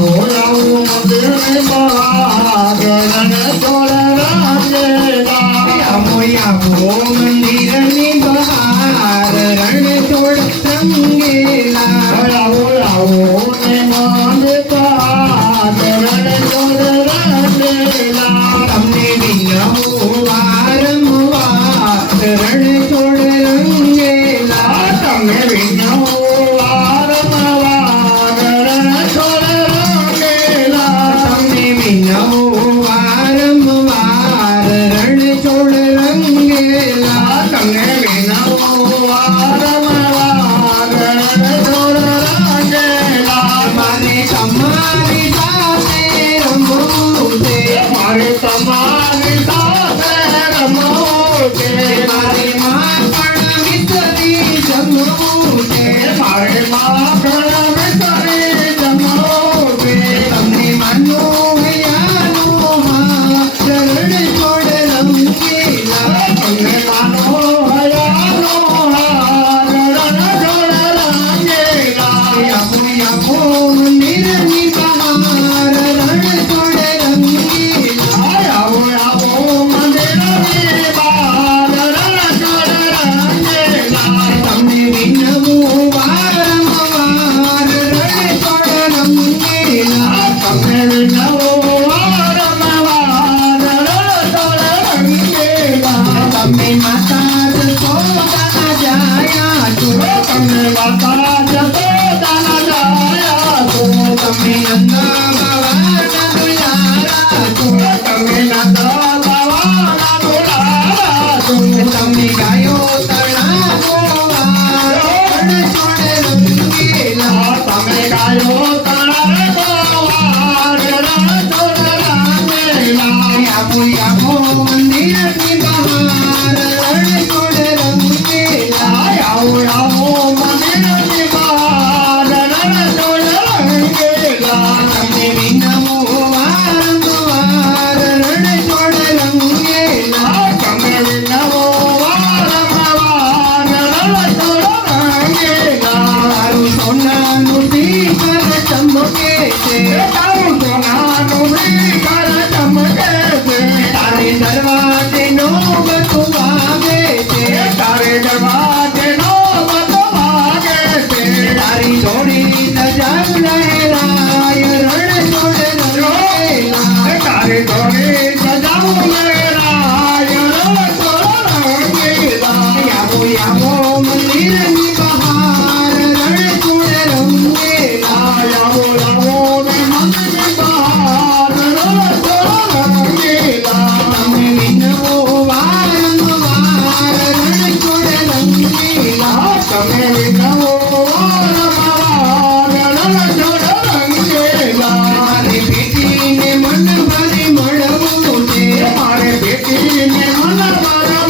આવો આવો મંદિરની બહાર રણ છોડ રંગેલા આવો આવો મંદિરની બહાર રણ છોડ રંગેલા આવો આવો ને મંદિર બહાર રણ છોડ રંગેલા તમને વિનવું વારંવાર રણ છોડ રંગેલા તમે વિનો વારંવાર રણ છોડ રંગેલા તમને વિનવું વારંવાર રણ છોડ રંગેલા તમે વિનો વારંવાર રણ છોડ રંગેલા મારે તમારી સાથે રમવું છે મારે તમારી સાથે રમવું છે મારે માખણ વિસરી જમવું છે મારે માખણ વિસરી જમવું છે તમને માનો હૈયાનો હા રણ છોડ રંગેલા તમને માનો હયાનો હાર રણ છોડ રંગેલા આપો આપો મંદિરની બહાર રણ છોડ રંગેલા આવો આવો મંદિરની બહાર રણ છોડ રંગેલા તમને વિનવું વારંવાર રણ છોડ રંગેલા તમે વિનો વારંવાર રણ છોડ રંગેલા તમે માતા જશોદાના જાયા છો તમે માતા જશોદાના જાયા છો તમે નંદ બાવાના દુલારા છો તમે નંદા બાવાના દુલારા છો તમે ગાયો તણા ગોવાર રણ છોડ રંગેલા તમે ગાયો તારા ગોવાર રણ છોડ રંગેલા આપો આપો મંદિરની બહાર રણ છોડ રંગેલા આવો આવો મંદિરની બહાર રણ છોડ રંગેલા તમને વિનવું વારંવાર રણ છોડ રંગેલા તમે વિનો વારંવાર રણ છોડ રંગેલા તારું સોનાનું દીકર ચમકે છે તારું સોનાનું ભીખર ચમકે છે તારે દરવાજે નો બધું વાગે છે તારે દરવાજે નો બધો વાગે છે તારી જોડી સજાવ લહેરાય રણ છોડ રંગેલા તારે ઘરે સજાવું લહેરાય રણ છોડ રંગેલા આવો આવો મંદિરની બહાર રણ છોડ રંગેલા આવો આવો ને મંદિરની બહાર રણ છોડ રંગેલા તમે વિનવો વારંવાર રણ છોડ રંગેલા તમે વિનો વારંવાર રણ છોડ રંગેલા મારે બેટીને મન ભરી મળવું છે મારે બેટીને મન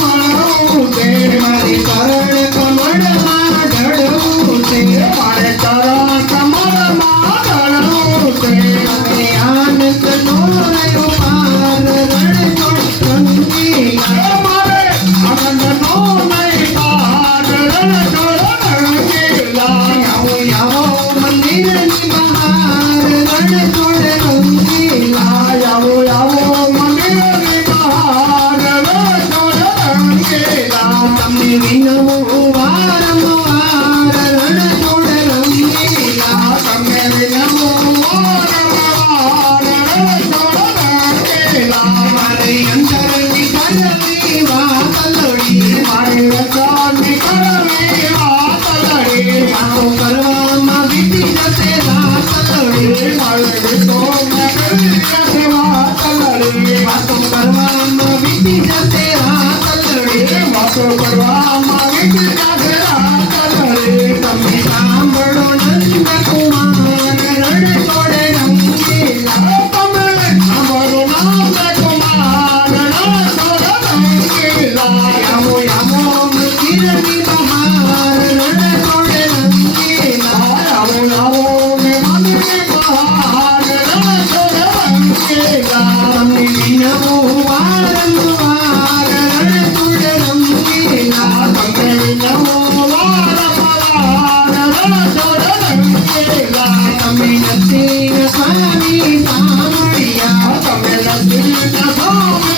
મળવું છે મારી કરણ કમળમાં ઢળવું છે મારે ચરણ કમળમાં ઢળવું છે મને આનંદનો રહ્યો પાર રણ છોડ રંગેલા મારે આનંદનો નહીં પાર રણ છોડ રંગેલા આવો આવો મંદિરની બહાર રણ છોડ રંગેલા આવો આવો મંદિરની બહાર રણ છોડ રંગેલા તમને વિનવું વારંવાર રણ છોડ રંગેલા તમે વિનો વારંવાર રણ છોડ રંગેલા મારે અંતરની કલવી વાતલડી મારે રચાની કરવી વાતલડી વાતો કરવામાં વીતી જશે રાતલડી મારે વિતો મેં કરી જશે વાતલડી વાતો કરવામાં વીતી જશે રાતલડી વાતો કરવામાં વીતી જશે રાતલડી તમે સાંભળો નંદ કુમાર રણ છોડ રંગેલા તમે અમારું નામ કુમાર રણ છોડ રંગેલા આવો આવો મંદિરની બહાર રણ છોડ રંગેલા આવો આવો ને મંદિરની બહાર રણ છોડ રંગેલા તમને વિનવું વારંવાર રણ છોડ રંગેલા તમે વિનો વારંવાર રણ છોડ રંગેલા તમે નથી સામળિયા તમે લક્ષ્મી ના સ્વામી